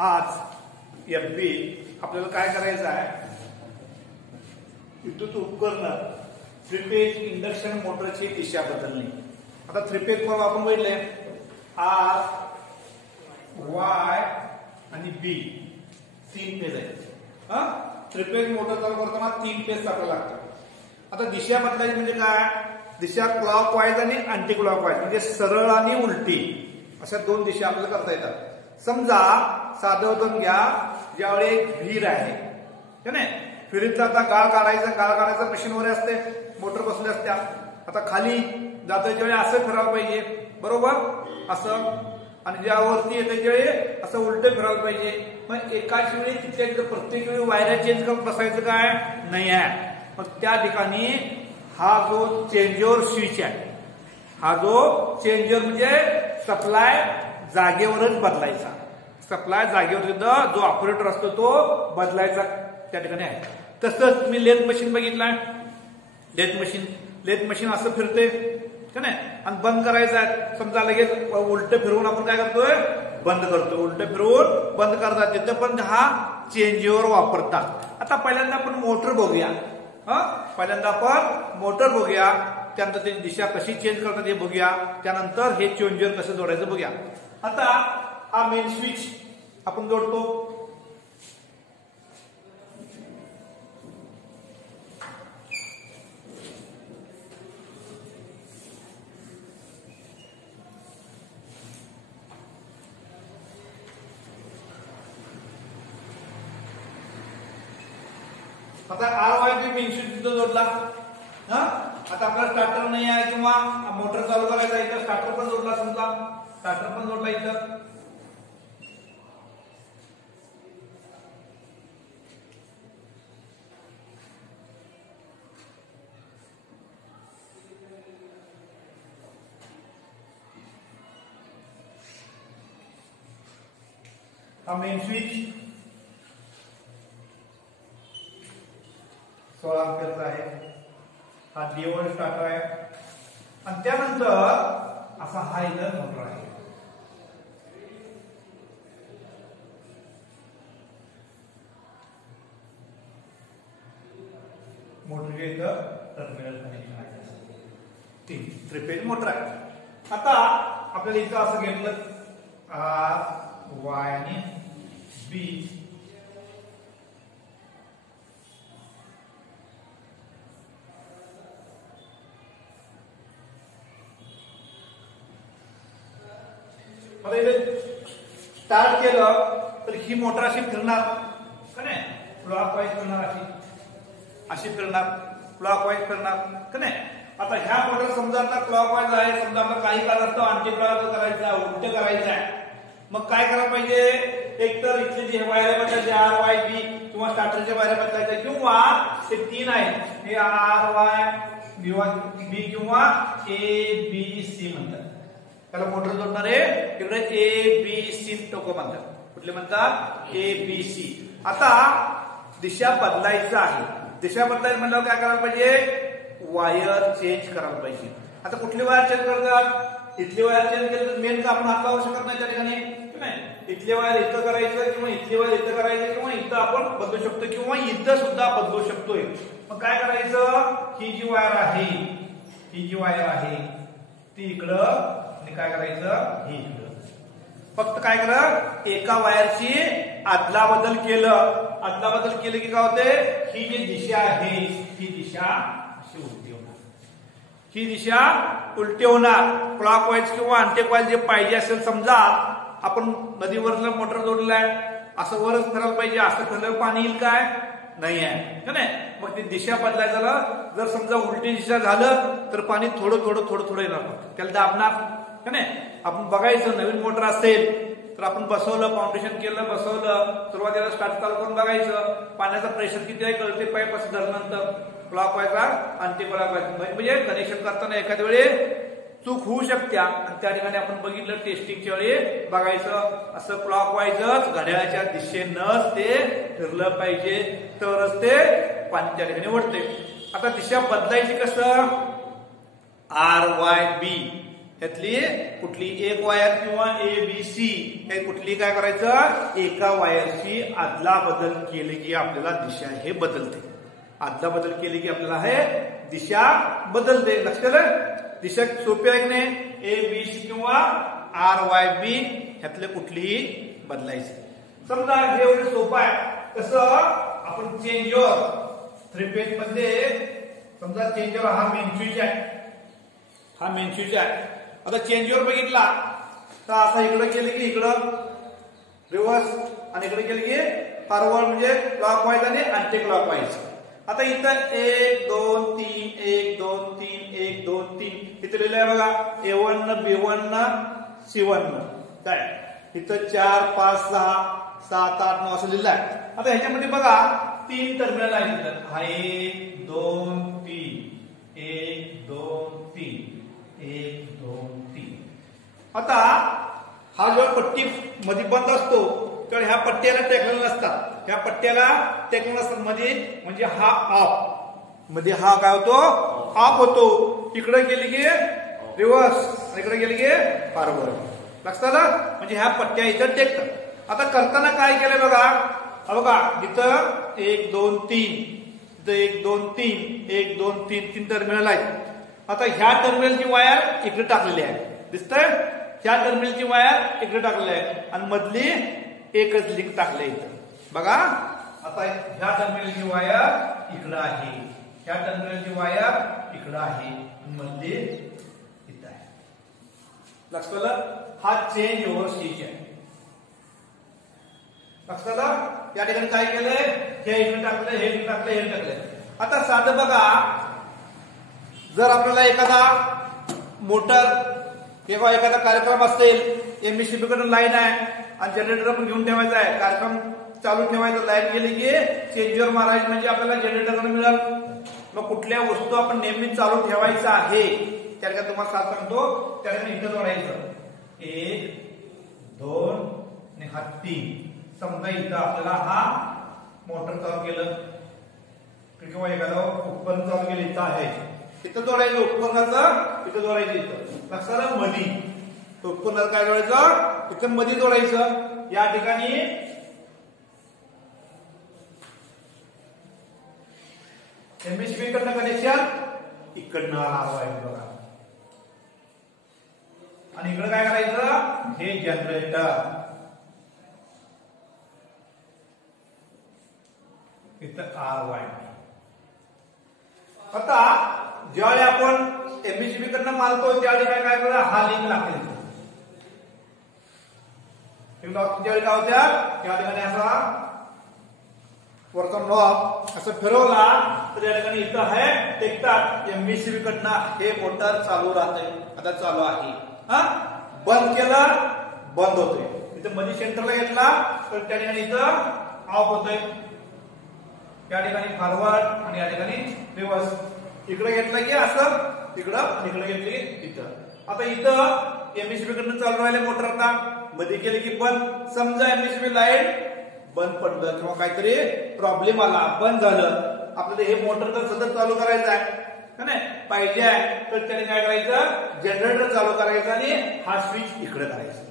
आज FB आपल्याला काय करायचं आहे, विद्युत उपकरण थ्री पेज इंडक्शन मोटरची दिशा बदलणे. आता थ्री पेज फॉर्म आपण बघितले, R, Y आणि B तीन पेज आहेत. थ्री पेज मोटर चालू करताना तीन पेज टाकायला लागतात. आता दिशा बदलायची म्हणजे काय, दिशा क्लॉकवाईज आणि अँटी क्लॉकवाईज म्हणजे सरळ आणि उलटी अशा दोन दिशा आपल्याला करता येतात. समजा साधं उदाहरण घ्या, ज्यावेळी एक विहीर आहे का नाही, विहिरीतला आता गाळ काढायचं मशीन वगैरे असते, मोटर बसले असत्या. आता खाली जातं ज्यावेळी असं फिरायला पाहिजे, बरोबर असं, आणि ज्या वरती येते त्यावेळी असं उलट फिरायला पाहिजे. मग एकाच वेळी तिथे प्रत्येक वेळी वायऱ्या चेंज करत बसायचं काय नाही आहे. मग त्या ठिकाणी हा जो चेंजओव्हर स्विच आहे, हा जो चेंजओव्हर म्हणजे सप्लाय जागेवरच बदलायचा. सप्लाय जागेवर सुद्धा जो ऑपरेटर असतो तो बदलायचा त्या ठिकाणी आहे. तसंच तुम्ही लेथ मशीन बघितलाय, लेथ मशीन असं फिरते का नाही, आणि बंद करायचं आहे. समजा लगेच उलट फिरवून आपण काय करतोय, बंद करतोय. उलट फिरवून बंद करतात, तिथं पण हा चेंजओव्हर वापरतात. आता पहिल्यांदा आपण मोटर बघूया. पहिल्यांदा आपण मोटर बघूया, त्यानंतर त्याची दिशा कशी चेंज करतात हे बघूया, त्यानंतर हे चेंजओव्हर कसं जोडायचं बघूया. आता हा मेन स्विच आपण जोडतो. आता RY मेन स्विच तिथं जोडला. आता आपला स्टार्टर नाही आहे किंवा मोटर चालू करायचा आहे, तर स्टार्टर पण जोडला. समजा स्टार्टर पण जोडला इथं. हा मेन स्विच 16 अँपिअरचा आहे. हा D1 स्टार्टर आहे, आणि त्यानंतर असा हा इथं मोटर आहे. मोटरच्या इथं टर्मिनल कनेक्शन आहे. थ्री फेज मोटर आहे. आता आपल्याला इथं असं घेतलं R, Y आणि B. आता इथे स्टार्ट केलं तर ही मोटर अशी फिरणार का नाही, क्लॉकवाईज फिरणार, अशी फिरणार, क्लॉकवाईज फिरणार का नाही. आता ह्या मोटर समजा आता क्लॉकवाईज आहे, समजा आपल्याला काही कारणास्तव अँटी क्लॉकवाईज करायचं आहे, उलट करायचं आहे. मग काय करायला पाहिजे, एक तर इथले जे वायऱ्या बदलायचे RY, B किंवा स्टार्टरच्या वायऱ्या बदलायच्या, किंवा हे तीन आहेत, हे RY, B किंवा ABC म्हणतात. त्याला मोटर जोडणारे तिकडे ABC टोकं म्हणतात. कुठले म्हणतात, ABC. आता दिशा बदलायचं आहे. दिशा बदलायचं म्हणल्यावर काय करायला पाहिजे, वायर चेंज करायला पाहिजे. आता कुठली वायर चेंज करतात, इथली वायर चेंज केली तर मेन का आपण हात लावू शकत नाही त्या ठिकाणी. इथली वायर इथं करायचं, किंवा इथली वायर इथं करायचं, किंवा इथं आपण बदलू शकतो, किंवा इथं सुद्धा बदलू शकतोय. मग काय करायचं, ही जी वायर आहे, ही जी वायर आहे ती इकडं, आणि काय करायचं, ही इकडं. फक्त काय करा, एका वायरची आदला बदल केलं की काय होते, ही जी दिशा आहे ही दिशा अशी उलटी होणार, ही दिशा उलटी होणार. क्लॉकवाईज किंवा अँटीक्लॉकवाईज जे पाहिजे असेल, समजा आपण नदीवरला मोटर जोडलेला आहे, असं वरच फिरायला पाहिजे, असं फिरल्यावर पाणी येईल काय, नाही आहे का नाही. मग ती दिशा बदलायचं झालं, जर समजा उलटी दिशा झालं तर पाणी थोडं थोडं येणार, त्याला दाबणार का नाही. आपण बघायचं, नवीन मोटर असेल तर आपण बसवलं, फाउंडेशन केलं, बसवलं, सुरुवातीला स्टार्ट चालू करून बघायचं, पाण्याचा प्रेशर किती आहे कळते, पाईप असं धरल्यानंतर क्लॉकवाईजला अँटी क्लॉकवाईज, म्हणजे कनेक्शन करताना एखाद्या वेळी चूक होऊ शकत्या, आणि त्या ठिकाणी आपण बघितलं टेस्टिंगच्या वेळी बघायचं, असं क्लॉकवाईजच घड्याळाच्या दिशेनंच ते फिरलं पाहिजे, तरच ते पाणी त्या ठिकाणी ओढते. आता दिशा बदलायची कसं, RY, B यातली कुठली एक वायर किंवा ABC हे कुठली काय करायचं, एका वायरची आदला बदल केली की आपल्याला दिशा हे बदलते. आदला बदल केली की आपल्याला हे दिशा बदलते. लक्षात दिशा सोपी आहे की नाही. ABC किंवा RYB ह्यातले कुठलीही बदलायची. समजा हे एवढं सोपं आहे. कसं आपण चेंज ओव्हर 3 फेज मध्ये समजा चेंज ओव्हर हा मेन स्विच आहे, हा मेन स्विच आहे. आता चेंज ओव्हर बघितला तर असा इकडे केले की इकडं रिव्हर्स आणि इकडे केले की फॉरवर्ड म्हणजे क्लॉकवाईज आणि अँटी क्लॉकवाईज. आता इथं 1 2 3 1 2 3 1 2 3 इथं लिहिलं आहे बघा. A1 B1 C1 काय इथं 4 5 6 7 8 9 असं लिहिलं आहे. आता ह्याच्यामध्ये बघा 3 टर्मिनल आहेत. इथं हा 1 2 3 1 2 3 1 2 3. आता हा जेव्हा पट्टी मध्ये बंद असतो तर ह्या पट्ट्याला टेकलेला नसतात. ह्या पट्ट्याला टेकलेला नसतात मध्ये म्हणजे हा ऑफ मध्ये हा काय होतो ऑफ होतो. इकडे गेली की रिव्हर्स, इकडे गेली की फॉरवर्ड. लक्षात आलं म्हणजे ह्या पट्ट्या इथं टेकतात. आता करताना काय केलंय बघा. बघा इथं 1 2 3 इथं 1 2 3 1 2 3 3 टर्मिनल आहेत. आता ह्या टर्मिनलची वायर इकडे टाकलेली आहे दिसतंय. ह्या टर्मिनलची वायर इकडे टाकलेली आहे आणि मधली एकच लिंक टाकली इथं बघा. आता ह्या टर्मिनलची वायर इकडं आहे, ह्या टर्मिनलची वायर इकडं आहे, मधली इथं आहे. लक्षात आलं. हा चेंज ओव्हर स्विच आहे. लक्षात आलं. या ठिकाणी काय केलंय, हे इकडे टाकलंय, हे इकडे टाकलंय, हे टाकलंय. आता साधं बघा, जर आपल्याला एखादा मोटर किंवा एखादा कार्यक्रम असेल, MSCB कडून लाईन आहे आणि जनरेटर पण घेऊन ठेवायचा आहे, कार्यक्रम चालू ठेवायचा, लाईन गेली की चेंजर मारायची म्हणजे आपल्याला जनरेटर मिळेल. मग कुठल्या वस्तू आपण नेहमी चालू ठेवायचं आहे त्या ठिकाणी तुम्हाला साथ सांगतो. त्या ठिकाणी इथं जोडायचं 1 2 आणि हा 3. समजा इथं आपल्याला हा मोटर चालू केलं किंवा एखादा उपकरण चालू केलं इथं आहे, इथं जोडायचं उपकरणाचं, इथं जोडायचं इथं. लक्षात मधी उपकरणाचं काय जोडायचं, इथं मध्ये जोडायचं. या ठिकाणी MSCB कडनं कनेक्शन इकडनं आहे बघा आणि इकडे काय करायचं, हे जनरेटर इथं RY. आता ज्यावेळी आपण MSCB कडनं मारतो त्यावेळी काय काय करूया, हा लिंक लागेल. ज्यावेळी काय होत्या त्या ठिकाणी असा वरचा नॉब असं फिरवला तर या ठिकाणी इथं आहे टेकतात. MSCB कडनं हे मोटर चालू राहते. आता चालू आहे, हा बंद केलं बंद होतोय. इथं मध्ये सेंटरला घेतला तर त्या ठिकाणी इथं ऑफ होतोय. या ठिकाणी फॉरवर्ड आणि या ठिकाणी रिव्हर्स. इकडे घेतलं की असं तिकडं, इकडे घेतली की इथं. आता इथं MSCB कडनं चालू राहिले मोटर. आता मध्ये केले की बंद. समजा MSCB लाईट बंद पडलं किंवा काहीतरी प्रॉब्लेम आला, बंद झालं, आपल्याला हे मोटर तर सतत चालू करायचं आहे का नाही, पाहिजे आहे, तर त्याने काय करायचं, जनरेटर चालू करायचं आणि हा स्विच इकडे करायचा.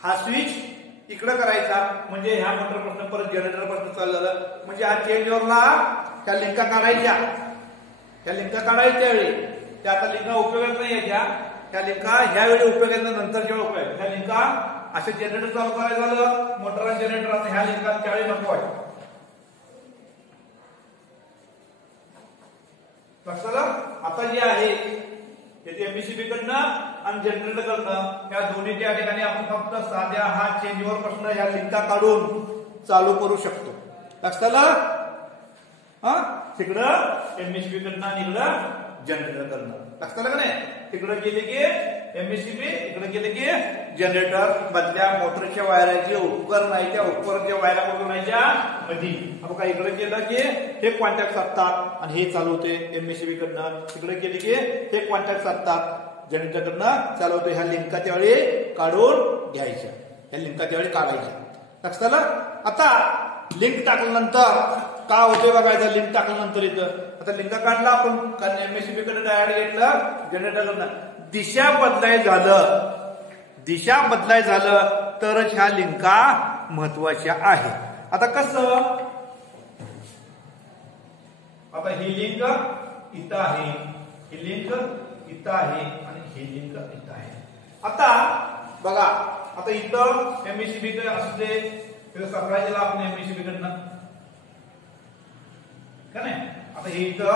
हा स्विच इकडे करायचा म्हणजे ह्या मोटर पासून परत जनरेटर पासून चालू झालं. म्हणजे हा चेंज ओव्हरला त्या लिंका काढायच्या, त्या लिंका काढायच्या वेळी त्या आता लिंका उपयोगात नाही याच्या, त्या लिंका ह्या वेळी उपयोगात नंतर जेव्हा उपयोग ह्या लिंका असे जनरेटर चालू करायचं झालं, मोटर आणि जनरेटर आता ह्या लिंका त्यावेळी नको आहे. लक्षात. आता जे आहे ते MSCB कडनं आणि जनरेटर कडनं या दोन्ही त्या ठिकाणी आपण फक्त साध्या हा चेंज ओव्हर पासून ह्या लिंका काढून चालू करू शकतो. लक्षात. हा तिकडं MSCB कडनं आणि इकडं जनरेटर कडनं. लक्षात का नाही. तिकडे गेले की MSCB, इकडे गेले की जनरेटर. मधल्या मोटरच्या वायराचे उपकरण आहे त्या उपकरणाच्या वायरा मोटरच्या मध्ये आपण काय इकडे केलं की हे कॉन्टॅक्ट साधतात आणि हे चालू होते MSCB कडनं. तिकडे गेले की हे कॉन्टॅक्ट साधतात जनरेटर कडनं चालू होते. ह्या लिंका त्यावेळी काढून घ्यायच्या, ह्या लिंका त्यावेळी काढायच्या. लक्षात. आता लिंक टाकल्यानंतर काय होते बघायचं. लिंक टाकल्यानंतर इथं आता लिंक काढला आपण, कारण MSCB कडे डायरेक्ट घेतलं जनरेटर कडनं. दिशा बदलाय झालं तरच ह्या लिंका महत्वाच्या आहेत. आता कसं, आता ही लिंक इथं आहे, ही लिंक इथं आहे आणि ही लिंक इथं आहे. आता बघा, आता इथं एमएससीबी असू दे, सप्लाय दिला आपण एमएससीबी कडनं का नाही. आता हे इथं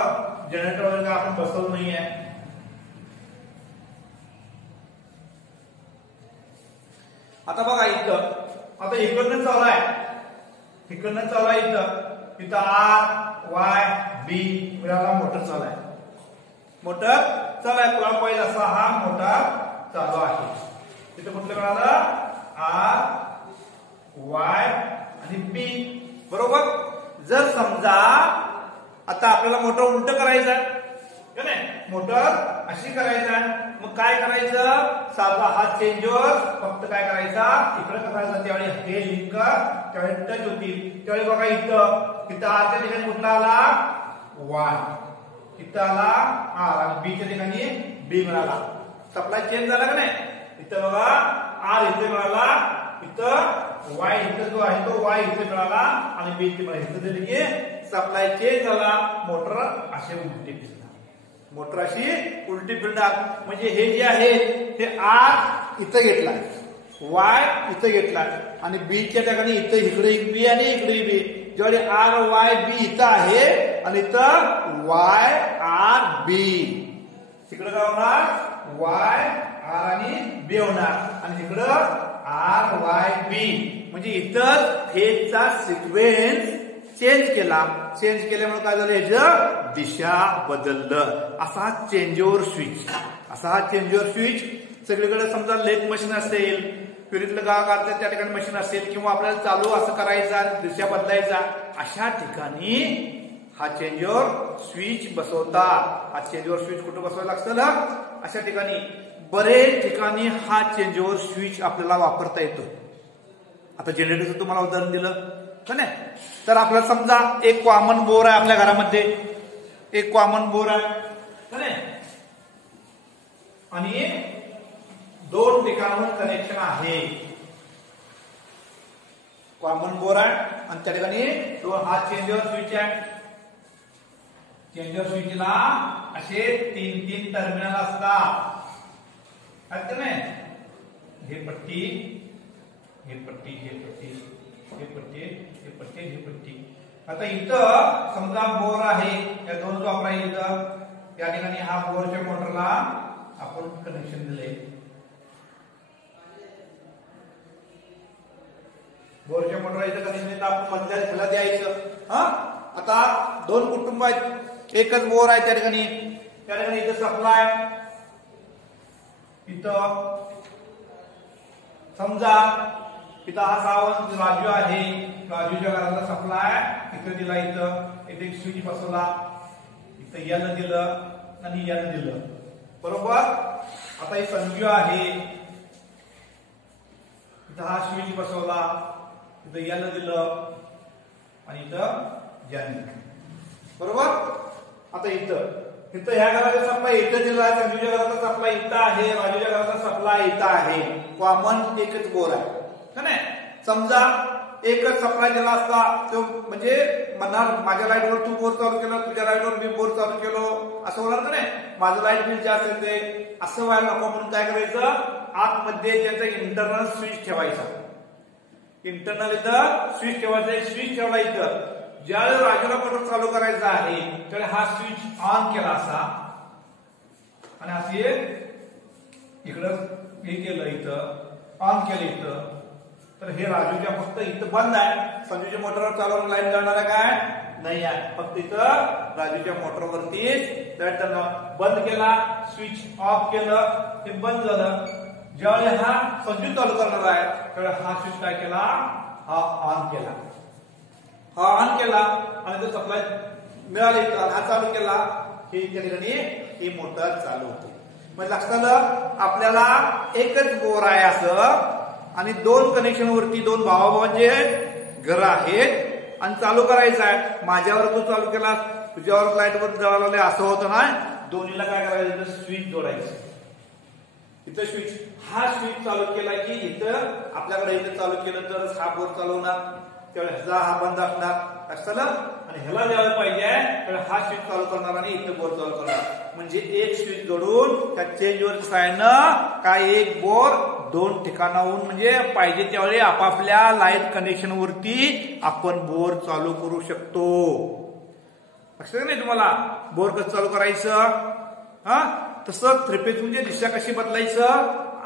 जनरेटर वगैरे आपण बसवलं नाहीये. आता बघा इथं, आता इकडनं चालू आहे, इथं आर वाय बी मिळाला मोटर चालू आहे, क्लॉकवाईज असा हा मोटर चालू आहे. तिथं कुठलं मिळालं, आर वाय आणि बी, बरोबर. जर समजा आता आपल्याला मोटर उलट करायचं आहे का नाही, मोटर अशी करायचं आहे, मग काय करायचं, साधा हा चेंजर फक्त काय करायचा, इकडे करायचा. त्यावेळी हे लिंक त्यावेळी टच होतील. त्यावेळी बघा इथं आरच्या ठिकाणी कुठला आला, वाय, इथं आला आर आणि बी च्या ठिकाणी बी मिळाला. सप्लाय चेंज झाला का नाही. इथं बघा आर इथे मिळाला, इथं वाय इथं जो आहे तो वाय इथे मिळाला आणि बी इथे मिळाला. इथं दिले की सप्लाय चेंज झाला, मोटर अशी उलटी फिरणार, मोटर अशी उलटी फिरणार. म्हणजे हे जे आहे ते आर इथं घेतलाय, वाय इथं घेतलाय आणि बी च्या ठिकाणी इथं इकडे बी आणि इकडे बी. ज्यावेळी आर वाय बी इथं आहे आणि इथं वाय आर बी, तिकडे काय होणार, वाय आर आणि बी होणार आणि तिकडं आर वाय बी. म्हणजे इथं फेजचा सिक्वेन्स चेंज केल्यामुळे काय झालं, याचं दिशा बदललं. असा चेंजओव्हर स्विच सगळीकडे समजा लेथ मशीन असेल, फिरीतलं गाव काढतात त्या ठिकाणी मशीन असेल, किंवा आपल्याला चालू असं करायचा दिशा बदलायचा, अशा ठिकाणी हा चेंजओव्हर स्विच बसवतात. हा चेंजओव्हर स्विच कुठं बसवायला लागतं, अशा ठिकाणी. बरेच ठिकाणी हा चेंजओव्हर स्विच आपल्याला वापरता येतो. आता जनरेटरचं तुम्हाला उदाहरण दिलं का नाही. तर आपल्याला समजा एक कॉमन बोर आहे आपल्या घरामध्ये, का नाही, आणि दोन ठिकाणावर कनेक्शन आहे. कॉमन बोर आहे आणि त्या ठिकाणी हा चेंजओव्हर स्विच आहे. चेंजओव्हर स्विचला असे 3 टर्मिनल असतात, का नाही. हे पट्टी, हे पट्टी, हे पट्टी, हे पट्टी, हे पट्टी, हे पट्टी. आता इथं समजा बोर आहे, या दोन वापरा. इथं या ठिकाणी हा बोरच्या मोटरला आपण कनेक्शन दिले, बोरच्या मोटर इथं कनेक्शन आपण मधल्या ह्याला द्यायचं. आता दोन कुटुंब आहेत, एकच बोर आहे त्या ठिकाणी इथं सप्लाय, इथं समजा इथं हा सावंत राजू आहे, राजूच्या घराला सप्लाय इथं दिला, इथं एक स्विच बसवला, इथं याला दिलं आणि याला दिलं, बरोबर. आता हे संजू आहे, इथं हा स्विच बसवला, इथं याला दिलं आणि इथं याला दिलं, बरोबर. आता इथं ह्या घराचा सप्लाय इथं दिला, संजूच्या घराचा सप्लाय इथं आहे, राजूच्या घराचा सप्लाय इथं आहे. कॉमन एकच बोर आहे का नाही. समजा एकच सप्लाय दिला असता, तो म्हणजे म्हणणार माझ्या लाईटवर तू बोर चालू केलं, तुझ्या लाईटवर मी बोर चालू केलो, असं होणार का नाही. माझं लाईट बिल जे असेल ते असं व्हायला नको, म्हणून काय करायचं, आतमध्ये त्याचा इंटरनल स्विच ठेवायचा. इंटरनल इथं स्विच ठेवायचा, एक स्विच ठेवला इथं. ज्यावेळेस राजूला मोटर चालू करायचा आहे त्यावेळेस हा स्विच ऑन केला असा आणि असे इकडं हे केलं, इथं ऑन केलं इथं, तर हे राजूच्या फक्त इथं बंद आहे. संजूच्या मोटरवर चालवून लाईट जाणार आहे काय नाही आहे, फक्त इथं राजूच्या मोटरवरतीच लाईट जाणार. बंद केला, स्विच ऑफ केलं, ते बंद झालं. ज्यावेळेस हा संजू चालू करणार आहे त्यावेळेस हा स्विच काय केला, हा ऑन केला, आणि तो सप्लाय मिळाला, हा चालू केला, हे त्या ठिकाणी ही मोटर चालू होते. म्हणजे लक्षात आलं आपल्याला एकच बोर आहे असं, आणि दोन कनेक्शन वरती दोन भावाभावांचे घर आहेत आणि चालू करायचं आहे. माझ्यावर तू चालू केला, तुझ्यावर लाईट वर जळालं असं होतं ना. दोन्हीला काय करायचं, स्विच जोडायचं. इथं स्विच, हा स्विच चालू केला की इथं आपल्याकडे इथं चालू केलं तर हा बोर चालवणार, त्यावेळेस ह्याचा हा बंद असणार असतं ना, आणि ह्याला द्यायला पाहिजे तर हा स्विच चालू करणार आणि इथं बोर चालू करणार. म्हणजे एक स्विच जोडून त्या चेंजवरच्या साहाय्यानं काय एक बोर दोन ठिकाणाहून म्हणजे पाहिजे त्यावेळी आपापल्या लाईट कनेक्शन वरती आपण बोर चालू करू शकतो. लक्षात नाही तुम्हाला बोर कसं चालू करायचं? तसं थ्री फेज म्हणजे दिशा कशी बदलायचं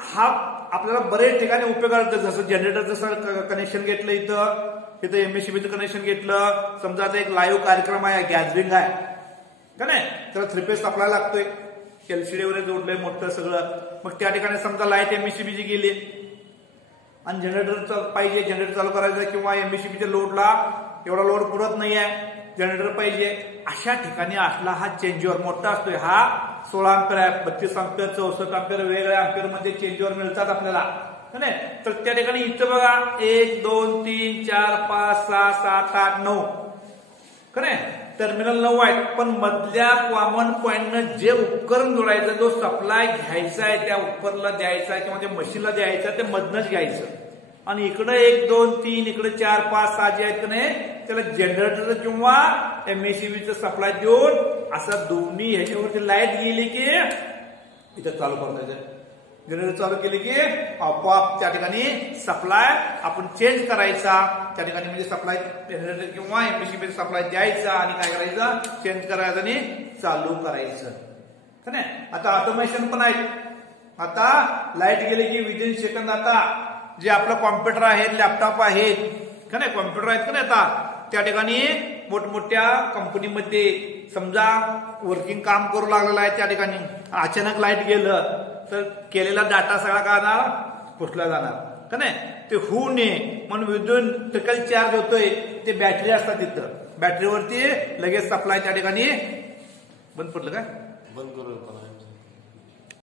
हा आपल्याला बरेच ठिकाणी उपयोग करतो. जसं जनरेटरचं कनेक्शन घेतलं, इथं एमएससीबीचं कनेक्शन घेतलं, समजा आता एक लाईव्ह कार्यक्रम आहे, गॅदरिंग आहे का नाही, त्याला थ्री फेज आपल्याला लागतोय, एलसीडी वगैरे जोडलंय मोठं सगळं. मग त्या ठिकाणी समजा लाईट एमएससीबीची गेली आणि जनरेटर पाहिजे, जनरेटर चालू करायचं किंवा एमएससीबीच्या लोडला एवढा लोड पुरत नाहीये, जनरेटर पाहिजे, अशा ठिकाणी असला हा चेंजओव्हर मोठा असतोय. हा 16 अँपिअर आहे, 32 अँपिअर, 64 अँपिअर वेगवेगळ्या अँपिअर मध्ये चेंजओव्हर मिळतात आपल्याला. तर त्या ठिकाणी इथं बघा 1 2 3 4 5 6 7 8 9 का नाही, टर्मिनल 9 आहेत. पण मधल्या कॉमन पॉइंटनं जे उपकरण जोडायचं, जो सप्लाय घ्यायचा आहे त्या उपकरणाला द्यायचा आहे किंवा त्या मशीनला द्यायचं आहे, ते मधनच घ्यायचं. आणि इकडे 1 2 3 इकडे 4 5 6 जे आहेत नाही, त्याला जनरेटर किंवा एमएससीबीचं सप्लाय देऊन असं दोन्ही ह्याच्यावरती लाईट गेली की इथं चालू करता. जनरेटर चालू केले की आपोआप त्या ठिकाणी सप्लाय आपण चेंज करायचा, त्या ठिकाणी म्हणजे सप्लाय जनरेटर किंवा एमएससीबी सप्लाय द्यायचा आणि काय करायचं, चेंज करायचं आणि चालू करायचं का नाही. आता ऑटोमेशन पण आहे. आता लाईट गेली की विदिन सेकंद आता जे आपलं कॉम्प्युटर आहेत, लॅपटॉप आहेत का नाही, कॉम्प्युटर आहेत का नाही, आता त्या ठिकाणी मोठमोठ्या कंपनीमध्ये समजा वर्किंग काम करू लागलेलं आहे, त्या ठिकाणी अचानक लाईट गेलं तर केलेला डाटा सगळा काय जाणार, पुसला जाणार का नाही. ते होऊ नये म्हणून विद्युत ट्रिकल चार्ज होतोय, ते बॅटरी असतात तिथं, बॅटरीवरती लगेच सप्लाय त्या ठिकाणी बंद पडलं काय, बंद करू